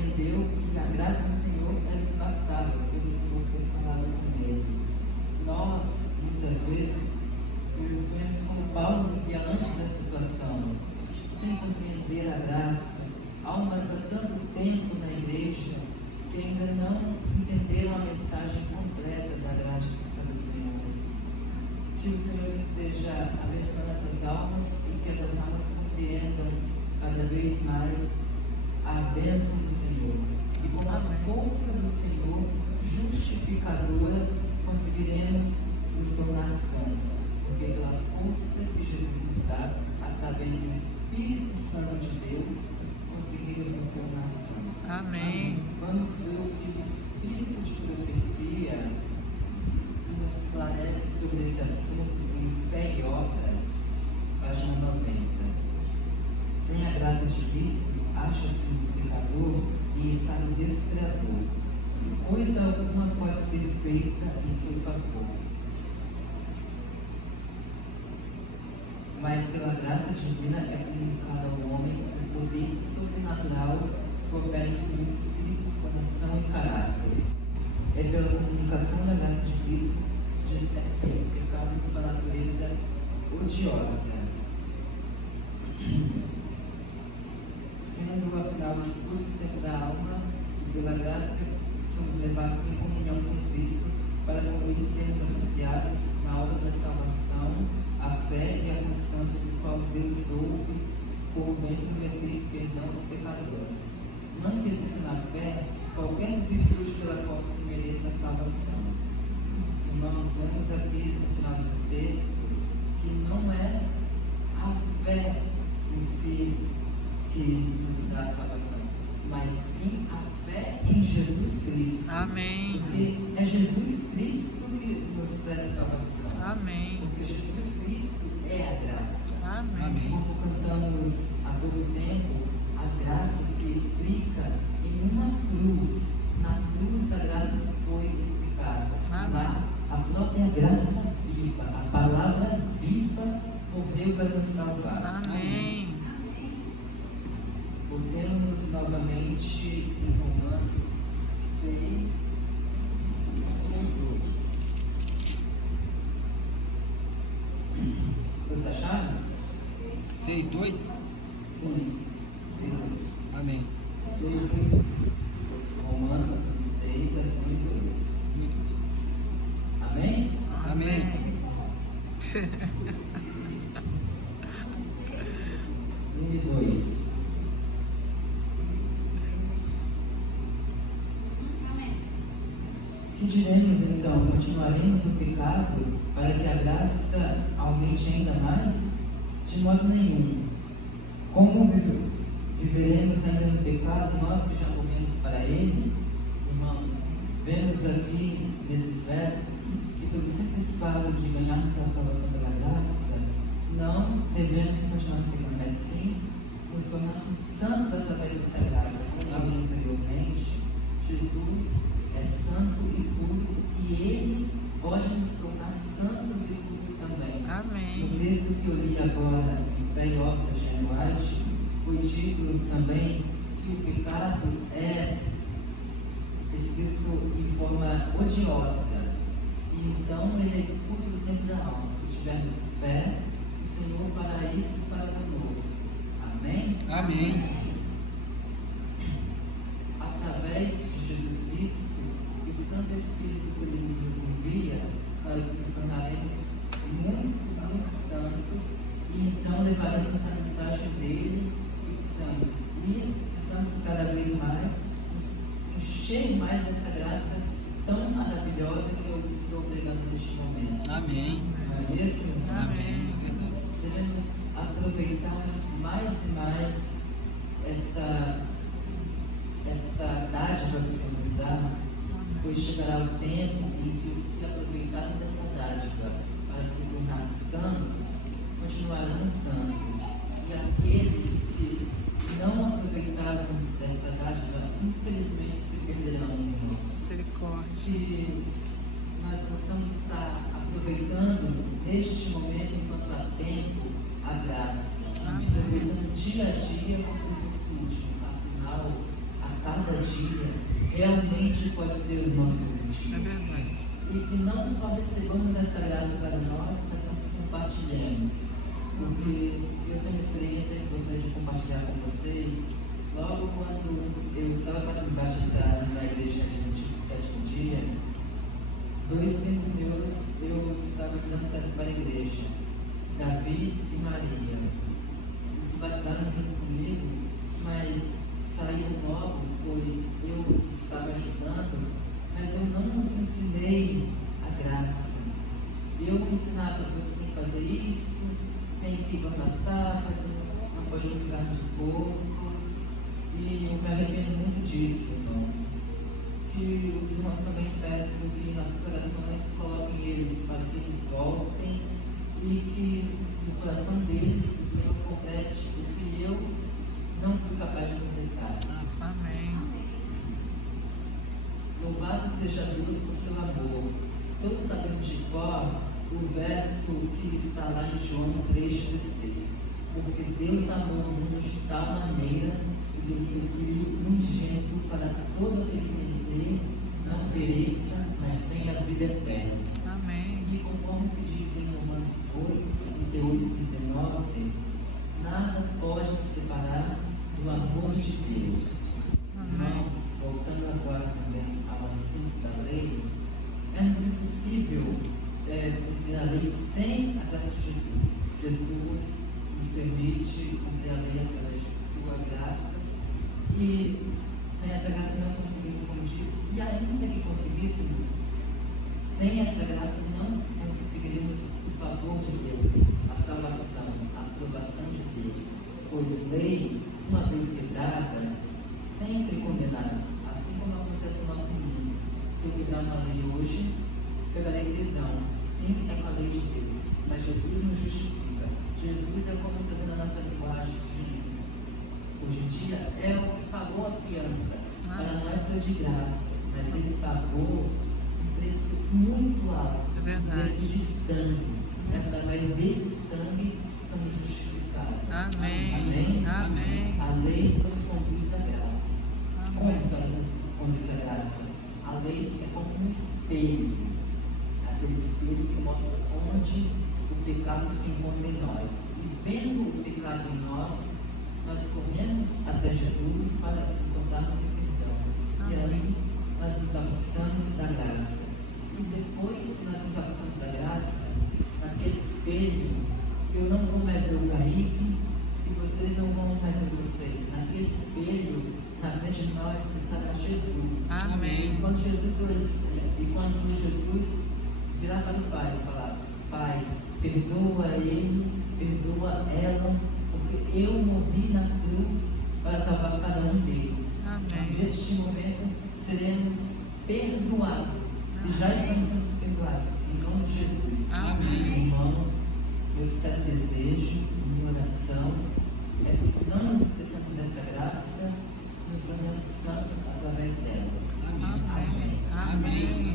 compreendeu que a graça do Senhor era que bastava pelo Senhor ter falado com ele. Nós, muitas vezes, vivemos como Paulo diante da situação, sem compreender a graça. Almas há tanto tempo na igreja que ainda não entenderam a mensagem completa da graça do Senhor. Que o Senhor esteja abençoando essas almas e que essas almas compreendam cada vez mais a bênção do Senhor. E com a força do Senhor justificadora conseguiremos nos tornar santos. Porque pela força que Jesus nos dá, através do Espírito Santo de Deus, conseguimos nos tornar santos. Amém. Vamos ver o que o Espírito de Profecia nos esclarece sobre esse assunto em Fé e Obras, página 90. Sem a graça de Cristo, acha-se um pecador e estado descreador. Coisa alguma pode ser feita em seu favor. Mas pela graça divina é comunicado ao homem o poder sobrenatural que opera em seu espírito, coração e caráter. É pela comunicação da graça de Cristo que se discerne o pecado de sua natureza odiosa, sendo afinal expulso do tempo da alma, e pela graça somos levados em comunhão com Cristo, para com ele sermos associados na obra da salvação, a fé e a função sobre a qual Deus ouve por bem prometer perdão aos pecadores. Não que exista na fé qualquer virtude pela qual se mereça a salvação. Irmãos, vemos aqui no final desse texto que não é a fé em si que nos dá a salvação, mas sim a fé em Jesus Cristo. Amém. Porque é Jesus Cristo que nos traz a salvação. Amém. Porque Jesus Cristo é a graça. Amém. Como cantamos a todo tempo, a graça se explica em uma cruz. Na cruz a graça foi explicada. Amém. Lá a própria graça viva, a palavra viva morreu para nos salvar. Amém. Voltemos novamente em Romanos 6, 2. Vocês acharam? 6:2? Sim. 6, 2. Amém. 6, 2. Romanos capítulo 6, versículo 2. Amém? Amém. 1 e 2. Que diremos então? Continuaremos no pecado para que a graça aumente ainda mais? De modo nenhum. Como viveremos ainda no pecado, nós que já morremos para ele? Irmãos, vemos aqui nesses versos que pelo simples fato de ganharmos a salvação pela graça, não devemos continuar no pecado, mas sim nos tornarmos santos através dessa graça. Como eu falei anteriormente, Jesus é santo e puro e ele pode nos tornar santos e puros também. Amém. No texto que eu li agora em Fé e Obras de Ellen White, foi dito também que o pecado é expresso em forma odiosa e então ele é expulso do tempo da alma. Se tivermos fé, o Senhor fará isso para conosco. Amém? Amém. Através de Jesus Cristo e o Santo Espírito que ele nos envia, nós nos tornaremos muito, muito santos e então levaremos a mensagem dele e precisamos cada vez mais nos encher mais dessa graça tão maravilhosa que eu estou pregando neste momento. Amém. Não é mesmo? Amém. Devemos aproveitar mais e mais essa dádiva que o Senhor nos dá, pois chegará o tempo em que os que aproveitaram dessa dádiva para se tornar santos continuarão santos, e aqueles que não aproveitaram dessa dádiva infelizmente se perderão, irmãos. Misericórdia. Que nós possamos estar aproveitando neste momento, enquanto há tempo, a graça, aproveitando dia a dia como se fosse o último. Afinal, a cada cada dia realmente pode ser o nosso É último. verdade. E que não só recebamos essa graça para nós, mas que compartilhemos. Porque eu tenho uma experiência que gostaria de compartilhar com vocês. Logo quando eu estava para me batizar na igreja Adventista do Sétimo Dia, 2 primos meus, eu estava virando casa para a igreja, Davi e Maria. Eles se batizaram junto comigo, mas saíram logo, pois eu estava ajudando, mas eu não os ensinei a graça. Eu ensinava que você tem que fazer isso, tem que guardar sábado, não pode comer carne de porco, e eu me arrependo muito disso, irmãos. Que os irmãos também peçam que nas suas orações coloquem eles para que eles voltem e que no coração deles o Senhor complete o que eu não fui capaz de completar. Amém. Louvado seja Deus por seu amor. Todos sabemos de cor o verso que está lá em João 3,16. Porque Deus amou o mundo de tal maneira que deu seu Filho unigênito para que todo aquele que nele crê não pereça, mas tenha a vida eterna. Amém. E conforme que diz em Romanos 8, 38 e 39, nada pode nos separar do amor de Deus. Irmãos, voltando agora também ao assunto da lei, é-nos impossível cumprir a lei sem a graça de Jesus. Jesus nos permite cumprir a lei através de tua graça, e sem essa graça não conseguimos, como disse, e ainda que conseguíssemos, sem essa graça não conseguiríamos o favor de Deus, a salvação, a aprovação de Deus, pois lei, uma vez quebrada, sempre condenada, assim como acontece no nosso mundo. Se eu quebrar uma lei hoje, pegarei prisão. Sim, é com a lei de Deus, mas Jesus nos justifica. Jesus é como trazendo a nossa linguagem jurídica. Hoje em dia é o que pagou a fiança. Para nós foi de graça, mas ele pagou um preço muito alto, É verdade. um preço de sangue. E através desse sangue somos justificados. Amém. Amém? Amém. A lei nos conduz à graça. Como Amém. ela nos conduz à graça? A lei é como um espelho, aquele espelho que mostra onde o pecado se encontra em nós. E vendo o pecado em nós, nós corremos até Jesus para encontrarmos o perdão. E aí nós nos alcançamos da graça. E depois que nós nos alcançamos da graça, naquele espelho, eu não vou mais ver o Kaique e vocês não vão mais ver vocês. Naquele espelho, na frente de nós estará Jesus. Amém. E quando Jesus virar para o Pai e falar: Pai, perdoa ele, perdoa ela, porque eu morri na cruz para salvar cada um deles. Amém. Neste momento seremos perdoados. E já estamos sendo perdoados. Em nome de Jesus. Amém. Irmãos, meu sério desejo, minha oração é que não nos esqueçamos dessa graça, nos tornemos santos através dela. Amém. Amém.